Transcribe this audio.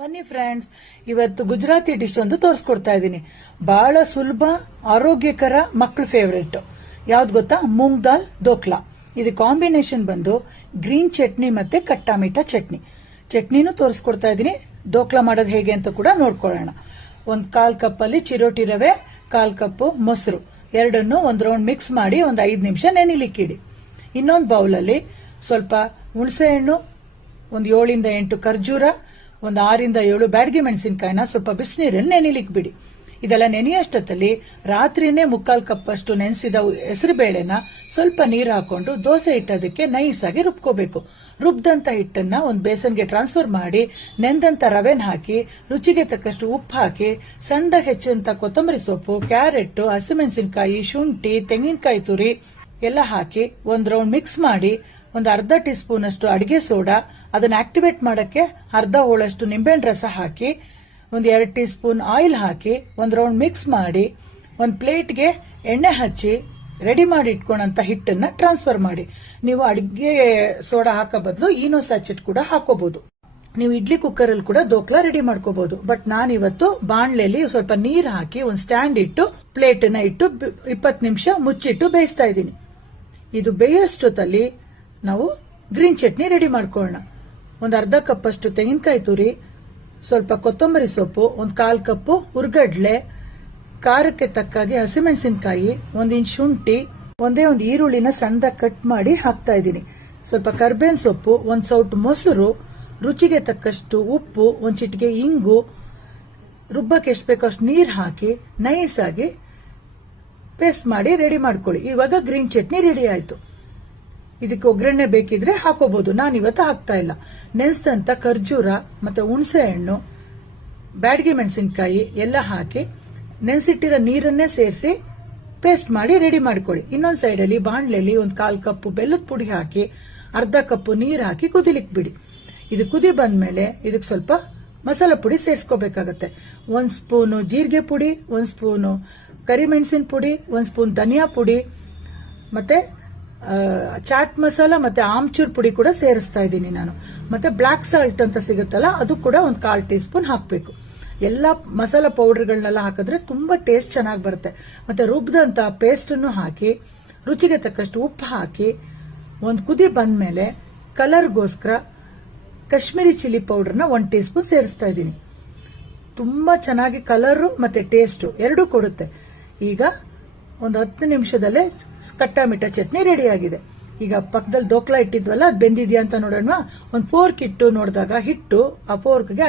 ಬನ್ನಿ ಫ್ರೆಂಡ್ಸ್, ಇವತ್ತು ಗುಜರಾತಿ ಡಿಶ್ ಒಂದು ತೋರಿಸ್ಕೊಡ್ತಾ ಇದ್ದೀನಿ. ಬಹಳ ಸುಲಭ, ಆರೋಗ್ಯಕರ, ಮಕ್ಕಳ ಫೇವರೇಟ್. ಯಾವ್ದು ಗೊತ್ತಾ? ಮೂಂಗ್ ದಾಲ್ ದೋಕ್ಲಾ. ಇದು ಕಾಂಬಿನೇಷನ್ ಬಂದು ಗ್ರೀನ್ ಚಟ್ನಿ ಮತ್ತೆ ಕಟ್ಟಾ ಮೀಠಾ ಚಟ್ನಿ. ಚಟ್ನಿನೂ ತೋರಿಸ್ಕೊಡ್ತಾ ಇದ್ದೀನಿ. ದೋಕ್ಲಾ ಮಾಡೋದು ಹೇಗೆ ಅಂತ ಕೂಡ ನೋಡ್ಕೊಳ್ಳೋಣ. ಒಂದು 1/4 ಕಪ್ ಅಲ್ಲಿ ಚಿರೋಟಿ ರವೆ, 1/4 ಕಪ್ ಮೊಸರು, ಎರಡನ್ನು ಒಂದು ರೌಂಡ್ ಮಿಕ್ಸ್ ಮಾಡಿ ಒಂದು 5 ನಿಮಿಷ ನೆನಿಲಿಕ್ಕಿಡಿ. ಇನ್ನೊಂದು ಬೌಲಲ್ಲಿ ಸ್ವಲ್ಪ ಹುಣಸೆ ಹಣ್ಣು, ಒಂದು 7 ಇಂದ 8 ಖರ್ಜೂರ, ಒಂದು 6 ಇಂದ 7 ಬ್ಯಾಡಗಿ ಮೆಣಸಿನಕಾಯಿನ ಸ್ವಲ್ಪ ಬಿಸಿನೀರಲ್ಲಿ ನೆನಿಲಿಕ್ಕೆ ಬಿಡಿ. ಇದೆಲ್ಲ ನೆನೆಯಷ್ಟೊತ್ತಲ್ಲಿ ರಾತ್ರಿನೇ 3/4 ಕಪ್ ಅಷ್ಟು ನೆನೆಸಿದ ಹೆಸರು ಬೇಳೆನ ಸ್ವಲ್ಪ ನೀರು ಹಾಕೊಂಡು ದೋಸೆ ಹಿಟ್ಟದಕ್ಕೆ ನೈಸ್ ಆಗಿ ರುಬ್ಕೋಬೇಕು. ರುಬ್ದಂತ ಹಿಟ್ಟನ್ನ ಒಂದು ಬೇಸನ್ಗೆ ಟ್ರಾನ್ಸ್ಫರ್ ಮಾಡಿ ನೆಂದಂತ ರವೆನ ಹಾಕಿ ರುಚಿಗೆ ತಕ್ಕಷ್ಟು ಉಪ್ಪು ಹಾಕಿ ಸಣ್ಣದಾಗಿ ಹೆಚ್ಚಂತ ಕೊತ್ತಂಬರಿ ಸೊಪ್ಪು, ಕ್ಯಾರೆಟ್, ಹಸಿಮೆಣಸಿನಕಾಯಿ, ಶುಂಠಿ, ತೆಂಗಿನಕಾಯಿ ತುರಿ ಎಲ್ಲ ಹಾಕಿ ಒಂದು ರೌಂಡ್ ಮಿಕ್ಸ್ ಮಾಡಿ ಒಂದು ಅರ್ಧ ಟೀ ಸ್ಪೂನ್ ಅಷ್ಟು ಅಡಿಗೆ ಸೋಡಾ, ಅದನ್ನ ಆಕ್ಟಿವೇಟ್ ಮಾಡಕ್ಕೆ ಅರ್ಧ ಹೋಳಷ್ಟು ನಿಂಬೆಹಣ್ಣು ರಸ ಹಾಕಿ ಒಂದು 2 ಟೀ ಸ್ಪೂನ್ ಆಯಿಲ್ ಹಾಕಿ ಒಂದು ರೌಂಡ್ ಮಿಕ್ಸ್ ಮಾಡಿ ಒಂದು ಪ್ಲೇಟ್ಗೆ ಎಣ್ಣೆ ಹಚ್ಚಿ ರೆಡಿ ಮಾಡಿ ಇಟ್ಕೊಂಡಂತ ಹಿಟ್ಟನ್ನ ಟ್ರಾನ್ಸ್ಫರ್ ಮಾಡಿ. ನೀವು ಅಡಿಗೆ ಸೋಡಾ ಹಾಕೋ ಬದಲು ಈನೋ ಸ್ಯಾಚೆಟ್ ಕೂಡ ಹಾಕೋಬಹುದು. ನೀವು ಇಡ್ಲಿ ಕುಕ್ಕರ್ ಅಲ್ಲಿ ಕೂಡ ದೋಕ್ಲಾ ರೆಡಿ ಮಾಡ್ಕೋಬಹುದು. ಬಟ್ ನಾನಿವತ್ತು ಬಾಣ್ಲೆಯಲ್ಲಿ ಸ್ವಲ್ಪ ನೀರು ಹಾಕಿ ಒಂದು ಸ್ಟ್ಯಾಂಡ್ ಇಟ್ಟು ಪ್ಲೇಟ್ ನ ಇಟ್ಟು 20 ನಿಮಿಷ ಮುಚ್ಚಿಟ್ಟು ಬೇಯಿಸ್ತಾ ಇದ್ದೀನಿ. ಇದು ಬೇಯೋಷ್ಟೊತ್ತಲ್ಲಿ ನಾವು ಗ್ರೀನ್ ಚಟ್ನಿ ರೆಡಿ ಮಾಡ್ಕೊಳ್ಳೋಣ. ಒಂದು ಅರ್ಧ ಕಪ್ ಅಷ್ಟು ತೆಂಗಿನಕಾಯಿ ತುರಿ, ಸ್ವಲ್ಪ ಕೊತ್ತಂಬರಿ ಸೊಪ್ಪು, ಒಂದು 1/4 ಕಪ್ ಹುರ್ಗಡ್ಲೆ, ಖಾರಕ್ಕೆ ತಕ್ಕಾಗಿ ಹಸಿಮೆಣಸಿನಕಾಯಿ, 1 ಇಂಚ್ ಶುಂಠಿ, ಒಂದೇ ಒಂದು ಈರುಳ್ಳಿನ ಸಣ್ಣದಾಗಿ ಕಟ್ ಮಾಡಿ ಹಾಕ್ತಾ ಇದ್ದೀನಿ. ಸ್ವಲ್ಪ ಕರ್ಬೇವಿನ ಸೊಪ್ಪು, ಒಂದು ಸೌಟು ಮೊಸರು, ರುಚಿಗೆ ತಕ್ಕಷ್ಟು ಉಪ್ಪು, ಒಂದು ಚಿಟಿಕೆ ಇಂಗು, ರುಬ್ಬಕ್ಕೆ ಎಷ್ಟು ಬೇಕೋ ಅಷ್ಟು ನೀರು ಹಾಕಿ ನೈಸ್ ಆಗಿ ಪೇಸ್ಟ್ ಮಾಡಿ ರೆಡಿ ಮಾಡ್ಕೊಳ್ಳಿ. ಇವಾಗ ಗ್ರೀನ್ ಚಟ್ನಿ ರೆಡಿ ಆಯ್ತು. ಇದಕ್ಕೆ ಒಗ್ಗರಣೆ ಬೇಕಿದ್ರೆ ಹಾಕೋಬಹುದು. ನಾನಿವತ್ತು ಹಾಕ್ತಾ ಇಲ್ಲ. ನೆನೆಸಿದಂತ ಖರ್ಜೂರ ಮತ್ತೆ ಹುಣಸೆ ಹಣ್ಣು, ಬ್ಯಾಡಗಿ ಮೆಣಸಿನಕಾಯಿ ಎಲ್ಲ ಹಾಕಿ ನೆನೆಸಿಟ್ಟಿರೋ ನೀರನ್ನೇ ಸೇರಿಸಿ ಪೇಸ್ಟ್ ಮಾಡಿ ರೆಡಿ ಮಾಡ್ಕೊಳ್ಳಿ. ಇನ್ನೊಂದು ಸೈಡಲ್ಲಿ ಬಾಣ್ಲೆಯಲ್ಲಿ ಒಂದು 1/4 ಕಪ್ ಬೆಲ್ಲದ ಪುಡಿ ಹಾಕಿ ಅರ್ಧ ಕಪ್ ನೀರು ಹಾಕಿ ಕುದಿಲಿಕ್ಕೆ ಬಿಡಿ. ಇದು ಕುದಿ ಬಂದ್ಮೇಲೆ ಇದಕ್ಕೆ ಸ್ವಲ್ಪ ಮಸಾಲ ಪುಡಿ ಸೇರಿಸ್ಕೋಬೇಕಾಗತ್ತೆ. 1 ಸ್ಪೂನು ಜೀರಿಗೆ ಪುಡಿ, 1 ಸ್ಪೂನು ಕರಿಮೆಣಸಿನ ಪುಡಿ, 1 ಸ್ಪೂನ್ ಧನಿಯಾ ಪುಡಿ, ಮತ್ತೆ ಚಾಟ್ ಮಸಾಲ ಮತ್ತೆ ಆಮ್ಚೂರ್ ಪುಡಿ ಕೂಡ ಸೇರಿಸ್ತಾ ಇದ್ದೀನಿ ನಾನು. ಮತ್ತೆ ಬ್ಲಾಕ್ ಸಾಲ್ಟ್ ಅಂತ ಸಿಗುತ್ತಲ್ಲ, ಅದು ಕೂಡ ಒಂದು 1/4 ಟೀ ಸ್ಪೂನ್ ಹಾಕಬೇಕು. ಎಲ್ಲ ಮಸಾಲ ಪೌಡರ್ಗಳನ್ನೆಲ್ಲ ಹಾಕಿದ್ರೆ ತುಂಬಾ ಟೇಸ್ಟ್ ಚೆನ್ನಾಗಿ ಬರುತ್ತೆ. ಮತ್ತೆ ರುಬ್ಬಿದಂತ ಪೇಸ್ಟ್ ಅನ್ನು ಹಾಕಿ ರುಚಿಗೆ ತಕ್ಕಷ್ಟು ಉಪ್ಪು ಹಾಕಿ ಒಂದು ಕುದಿ ಬಂದ್ಮೇಲೆ ಕಲರ್ಗೋಸ್ಕರ ಕಾಶ್ಮೀರಿ ಚಿಲ್ಲಿ ಪೌಡರ್ನ 1 ಟೀ ಸ್ಪೂನ್ ಸೇರಿಸ್ತಾ ಇದ್ದೀನಿ. ತುಂಬಾ ಚೆನ್ನಾಗಿ ಕಲರ್ ಮತ್ತೆ ಟೇಸ್ಟ್ ಎರಡೂ ಕೊಡುತ್ತೆ. ಈಗ ಒಂದು 10 ನಿಮಿಷದಲ್ಲೇ ಕಟ್ಟಾ ಮೀಠಾ ಚಟ್ನಿ ರೆಡಿ ಆಗಿದೆ. ಈಗ ಪಕ್ಕದಲ್ಲಿ ದೋಕ್ಲಾ ಇಟ್ಟಿದ್ವಲ್ಲ, ಅದು ಬೆಂದಿದ್ಯಾ ಅಂತ ನೋಡೋಣ. ಒಂದು ಫೋರ್ಕ್ ಇಟ್ಟು ನೋಡಿದಾಗ ಹಿಟ್ಟು ಆ ಫೋರ್ಕ್ಗೆ